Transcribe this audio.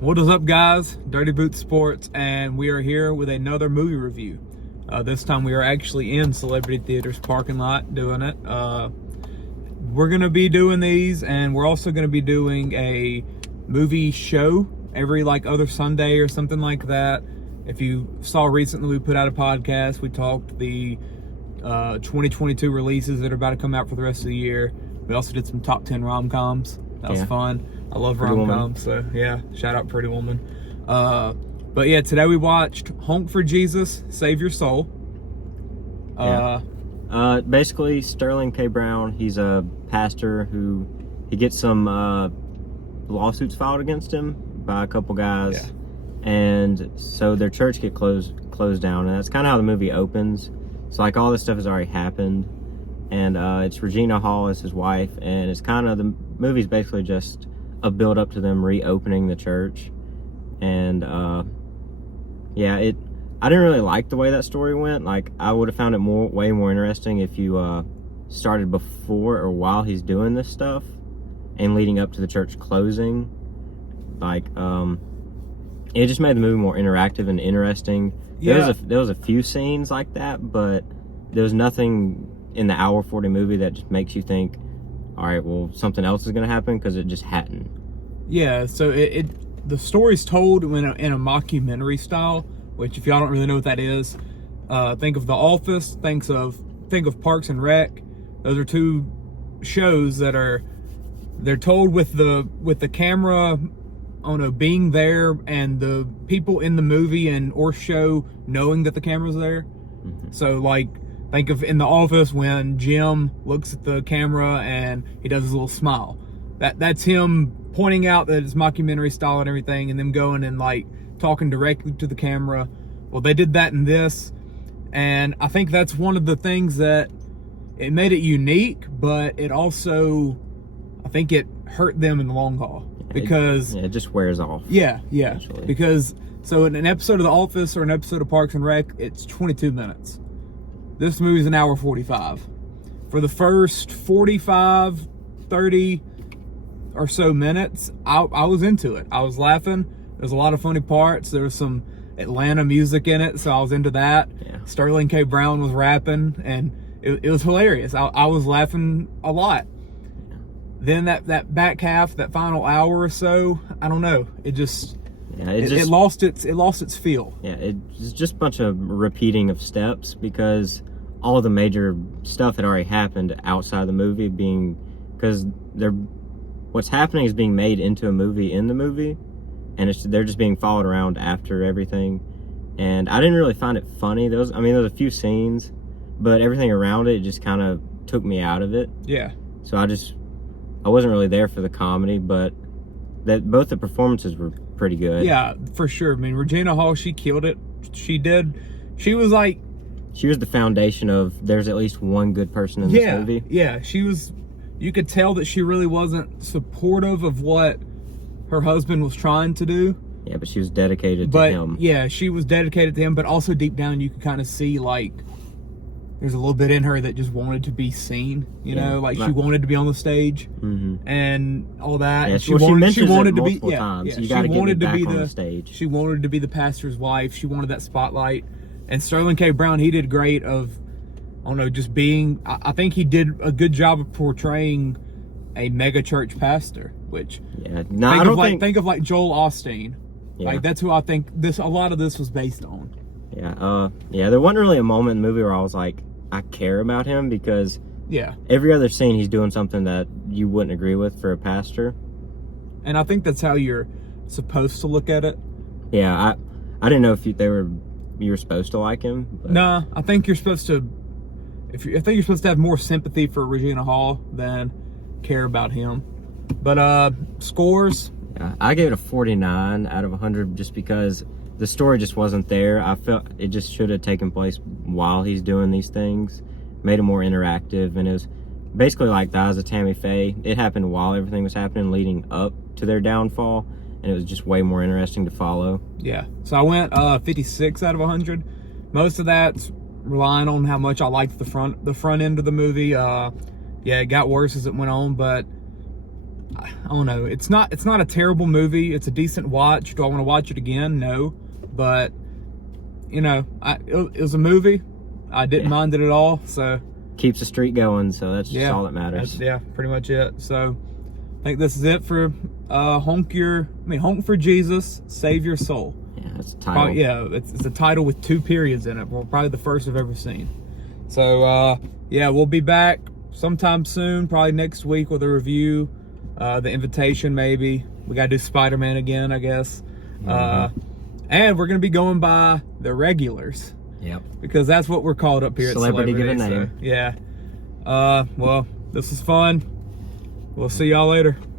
What is up, guys? Dirty Boots Sports, and we are here with another movie review. This time we are actually in Celebrity Theater's parking lot doing it. We're going to be doing these, and we're also going to be doing a movie show every other Sunday or something like that. If you saw recently, we put out a podcast. We talked the 2022 releases that are about to come out for the rest of the year. We also did some top 10 rom-coms. That was fun. I love rom-coms, so yeah, shout out Pretty Woman. But yeah, today we watched Honk for Jesus, Save Your Soul. Basically, Sterling K. Brown, he's a pastor who, he gets some lawsuits filed against him by a couple guys. Yeah. And so their church get closed down, and that's kind of how the movie opens. So all this stuff has already happened, and it's Regina Hall as his wife, and it's kind of, the movie's basically just a build up to them reopening the church. And I didn't really like the way that story went. I would have found it way more interesting if you started before or while he's doing this stuff and leading up to the church closing. It just made the movie more interactive and interesting. Yeah. There was a few scenes like that, but there was nothing in the hour 40 movie that just makes you think, all right, well, something else is going to happen, because it just hadn't. Yeah, so the story's told in a mockumentary style, which if y'all don't really know what that is, think of The Office, think of Parks and Rec. Those are two shows that they're told with the camera being there and the people in the movie or show knowing that the camera's there. Mm-hmm. So think of in The Office when Jim looks at the camera and he does his little smile. That's him pointing out that it's mockumentary style and everything, and them going and talking directly to the camera. Well, they did that in this, and I think that's one of the things that it made it unique, but it also, I think it hurt them in the long haul, because it just wears off. Yeah, eventually. Because so in an episode of The Office or an episode of Parks and Rec, it's 22 minutes. This movie's an hour 45. For the first 45, 30 or so minutes, I was into it. I was laughing. There's a lot of funny parts. There was some Atlanta music in it, so I was into that. Yeah. Sterling K. Brown was rapping, and it was hilarious. I was laughing a lot. Yeah. Then that back half, that final hour or so, I don't know. It just... Yeah, it lost its feel. Yeah, it's just a bunch of repeating of steps, because all the major stuff had already happened outside the movie, because what's happening is being made into a movie in the movie, and they're just being followed around after everything. And I didn't really find it funny. There was a few scenes, but everything around it just kind of took me out of it. Yeah. So I wasn't really there for the comedy, but both the performances were pretty good. Yeah, for sure. I mean, Regina Hall, she killed it. She did. She was the foundation of, there's at least one good person in this movie. Yeah, she was. You could tell that she really wasn't supportive of what her husband was trying to do. Yeah, but she was dedicated to him. Yeah, she was dedicated to him, but also deep down you could kind of see there's a little bit in her that just wanted to be seen, you know, she wanted to be on the stage and all that. Yeah, and she wanted to be times. You got to get me back on the stage. She wanted to be the pastor's wife. She wanted that spotlight. And Sterling K. Brown, he did great of, just being, I think he did a good job of portraying a mega church pastor, which think of Joel Osteen. Yeah. That's who I think a lot of this was based on. Yeah, there wasn't really a moment in the movie where I was like, I care about him, because every other scene he's doing something that you wouldn't agree with for a pastor. And I think that's how you're supposed to look at it. Yeah, I didn't know if you were supposed to like him. But... No, I think you're supposed to. I think you're supposed to have more sympathy for Regina Hall than care about him. But scores. Yeah, I gave it a 49 out of 100, just because the story just wasn't there. I felt it just should have taken place while he's doing these things, made it more interactive, and it was basically like the Eyes of Tammy Faye. It happened while everything was happening, leading up to their downfall, and it was just way more interesting to follow. Yeah. So I went 56 out of 100. Most of that's relying on how much I liked the front end of the movie. It got worse as it went on, but I don't know. It's not a terrible movie. It's a decent watch. Do I want to watch it again? No, but you know, it was a movie. I didn't mind it at all. So keeps the streak going. So that's just all that matters. Yeah, pretty much it. So I think this is it for Honk for Jesus, Save Your Soul. Yeah, that's a title. It's a title with 2 periods in it. Well, probably the first I've ever seen. So yeah, we'll be back sometime soon, probably next week with a review. The Invitation, maybe. We gotta do Spider-Man again, I guess. And we're gonna be going by the regulars. Yep. Because that's what we're called up here Celebrity at Celebrity. Given Name. So, yeah. Well, this is fun. We'll see y'all later.